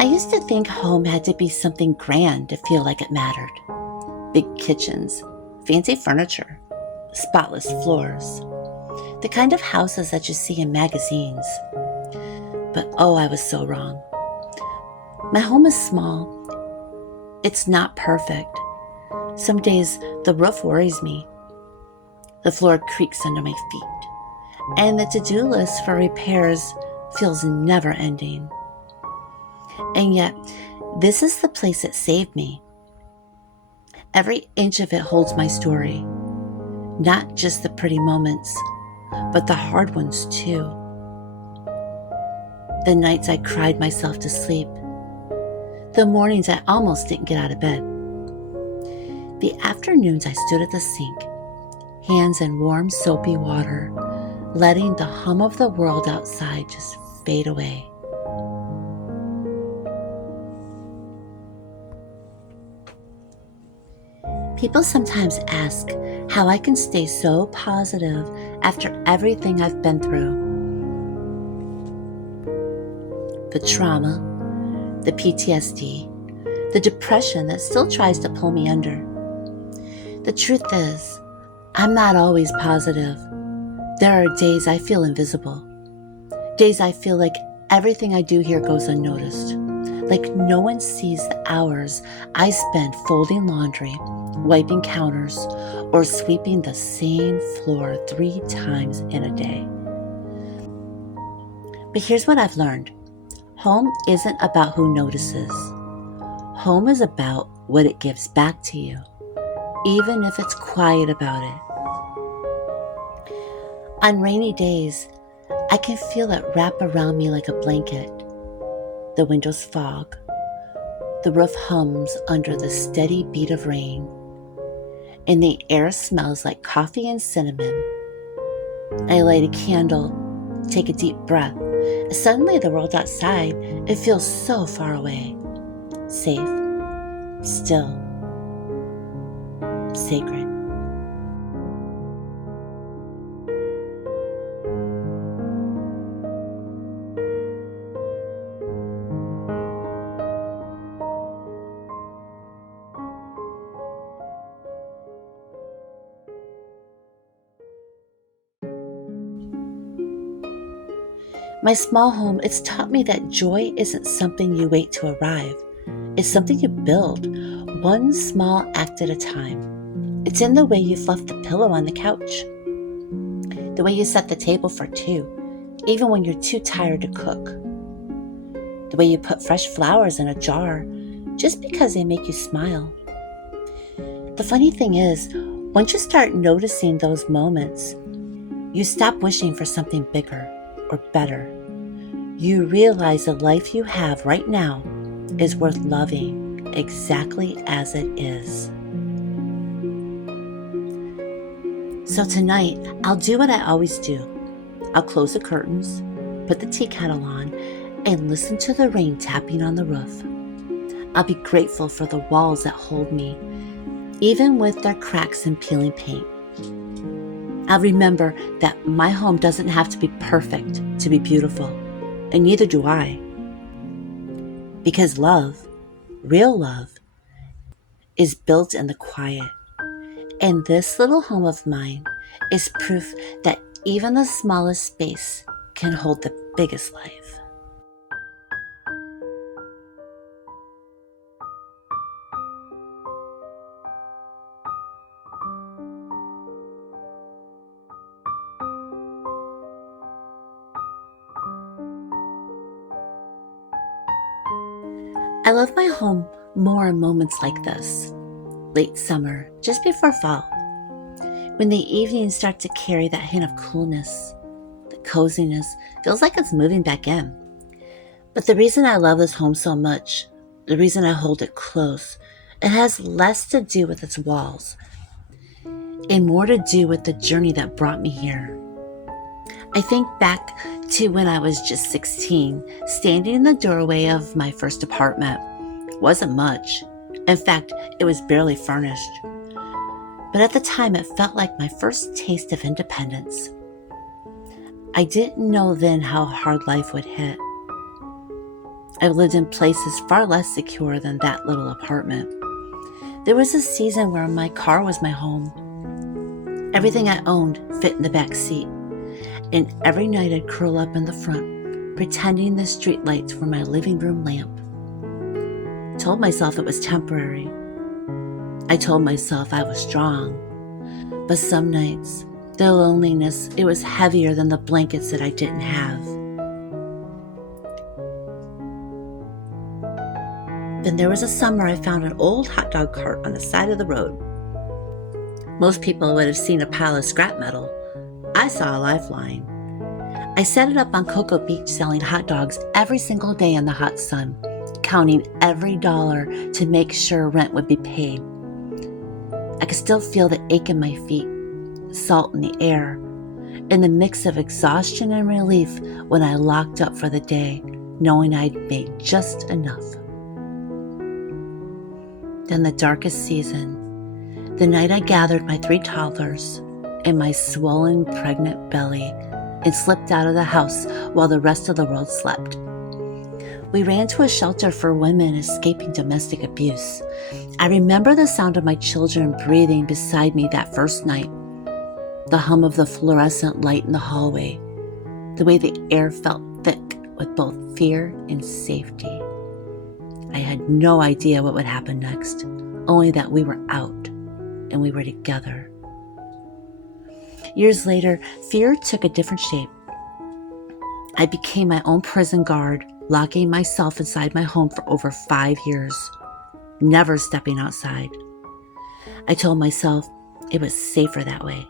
I used to think home had to be something grand to feel like it mattered. Big kitchens, fancy furniture, spotless floors, the kind of houses that you see in magazines. But oh, I was so wrong. My home is small. It's not perfect. Some days the roof worries me. The floor creaks under my feet. And the to-do list for repairs feels never ending. And yet, this is the place that saved me. Every inch of it holds my story. Not just the pretty moments, but the hard ones too. The nights I cried myself to sleep. The mornings I almost didn't get out of bed. The afternoons I stood at the sink, hands in warm soapy water, letting the hum of the world outside just fade away. People sometimes ask how I can stay so positive after everything I've been through. The trauma, the PTSD, the depression that still tries to pull me under. The truth is, I'm not always positive. There are days I feel invisible. Days I feel like everything I do here goes unnoticed. Like no one sees the hours I spend folding laundry, wiping counters, or sweeping the same floor 3 times in a day. But here's what I've learned. Home isn't about who notices. Home is about what it gives back to you, even if it's quiet about it. On rainy days, I can feel it wrap around me like a blanket. The windows fog. The roof hums under the steady beat of rain. And the air smells like coffee and cinnamon. I light a candle, take a deep breath. Suddenly the world outside, it feels so far away. Safe, still, sacred. My small home, it's taught me that joy isn't something you wait to arrive. It's something you build, one small act at a time. It's in the way you fluff the pillow on the couch, the way you set the table for 2, even when you're too tired to cook, the way you put fresh flowers in a jar just because they make you smile. The funny thing is, once you start noticing those moments, you stop wishing for something bigger or better. You realize the life you have right now is worth loving exactly as it is. So tonight, I'll do what I always do. I'll close the curtains, put the tea kettle on, and listen to the rain tapping on the roof. I'll be grateful for the walls that hold me, even with their cracks and peeling paint. I'll remember that my home doesn't have to be perfect to be beautiful, and neither do I. Because love, real love, is built in the quiet. And this little home of mine is proof that even the smallest space can hold the biggest life. I love my home more in moments like this. Late summer, just before fall, when the evenings start to carry that hint of coolness, the coziness feels like it's moving back in. But the reason I love this home so much, the reason I hold it close, it has less to do with its walls and more to do with the journey that brought me here. I think back to when I was just 16, standing in the doorway of my first apartment. It wasn't much. In fact, it was barely furnished. But at the time, it felt like my first taste of independence. I didn't know then how hard life would hit. I've lived in places far less secure than that little apartment. There was a season where my car was my home. Everything I owned fit in the back seat. And every night I'd curl up in the front, pretending the streetlights were my living room lamp. Told myself it was temporary. I told myself I was strong. But some nights, the loneliness, it was heavier than the blankets that I didn't have. Then there was a summer I found an old hot dog cart on the side of the road. Most people would have seen a pile of scrap metal. I saw a lifeline. I set it up on Cocoa Beach selling hot dogs every single day in the hot sun, counting every dollar to make sure rent would be paid. I could still feel the ache in my feet, salt in the air, and the mix of exhaustion and relief when I locked up for the day, knowing I'd made just enough. Then the darkest season, the night I gathered my 3 toddlers and my swollen, pregnant belly and slipped out of the house while the rest of the world slept. We ran to a shelter for women escaping domestic abuse. I remember the sound of my children breathing beside me that first night, the hum of the fluorescent light in the hallway, the way the air felt thick with both fear and safety. I had no idea what would happen next, only that we were out and we were together. Years later, fear took a different shape. I became my own prison guard, locking myself inside my home for over 5 years, never stepping outside. I told myself it was safer that way.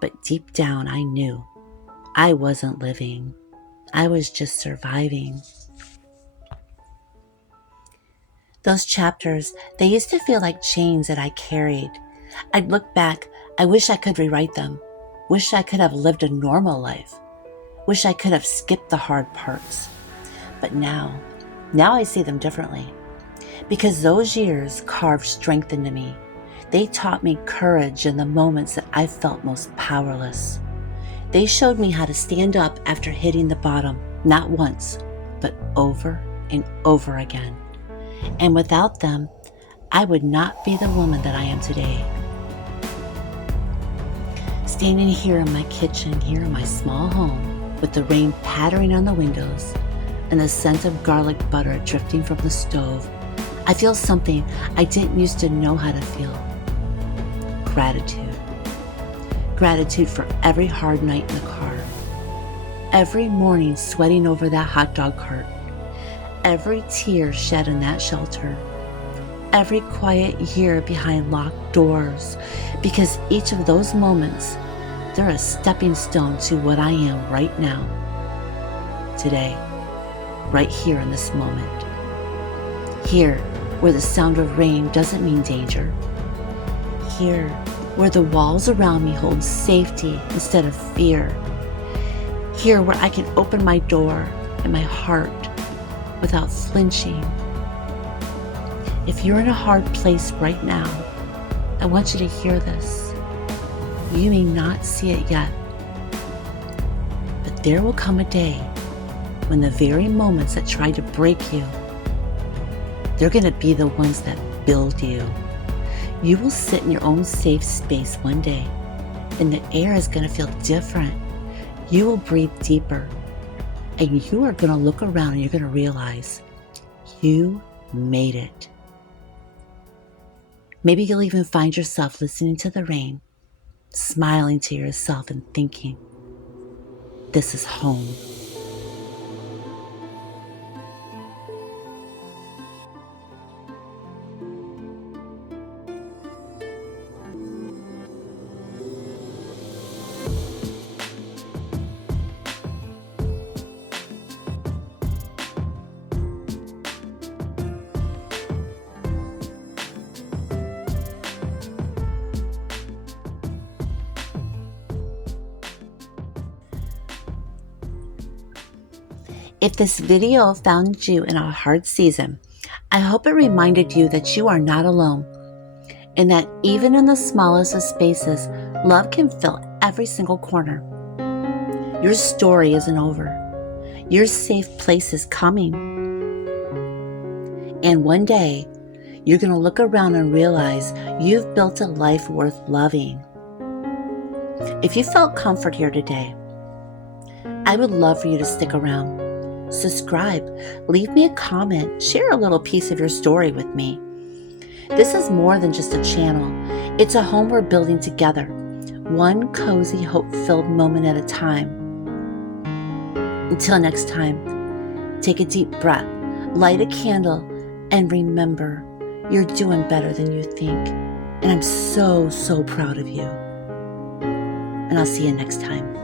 But deep down, I knew I wasn't living. I was just surviving. Those chapters, they used to feel like chains that I carried. I'd look back, I wish I could rewrite them. Wish I could have lived a normal life. Wish I could have skipped the hard parts. But now I see them differently. Because those years carved strength into me. They taught me courage in the moments that I felt most powerless. They showed me how to stand up after hitting the bottom, not once, but over and over again. And without them, I would not be the woman that I am today. Standing here in my kitchen, here in my small home, with the rain pattering on the windows and the scent of garlic butter drifting from the stove, I feel something I didn't used to know how to feel. Gratitude. Gratitude for every hard night in the car. Every morning sweating over that hot dog cart. Every tear shed in that shelter. Every quiet year behind locked doors. Because each of those moments, they're a stepping stone to what I am right now. Today. Right here in this moment. Here, where the sound of rain doesn't mean danger. Here, where the walls around me hold safety instead of fear. Here, where I can open my door and my heart without flinching. If you're in a hard place right now, I want you to hear this. You may not see it yet, but there will come a day when the very moments that try to break you, they're going to be the ones that build you. You will sit in your own safe space one day, and the air is going to feel different. You will breathe deeper, and you are going to look around and you're going to realize you made it. Maybe you'll even find yourself listening to the rain, smiling to yourself and thinking, this is home. If this video found you in a hard season, I hope it reminded you that you are not alone, and that even in the smallest of spaces, love can fill every single corner. Your story isn't over. Your safe place is coming. And one day, you're going to look around and realize you've built a life worth loving. If you felt comfort here today, I would love for you to stick around. Subscribe, leave me a comment, share a little piece of your story with me. This is more than just a channel. It's a home we're building together, one cozy, hope-filled moment at a time. Until next time, take a deep breath, light a candle, and remember, you're doing better than you think. And I'm so, so proud of you. And I'll see you next time.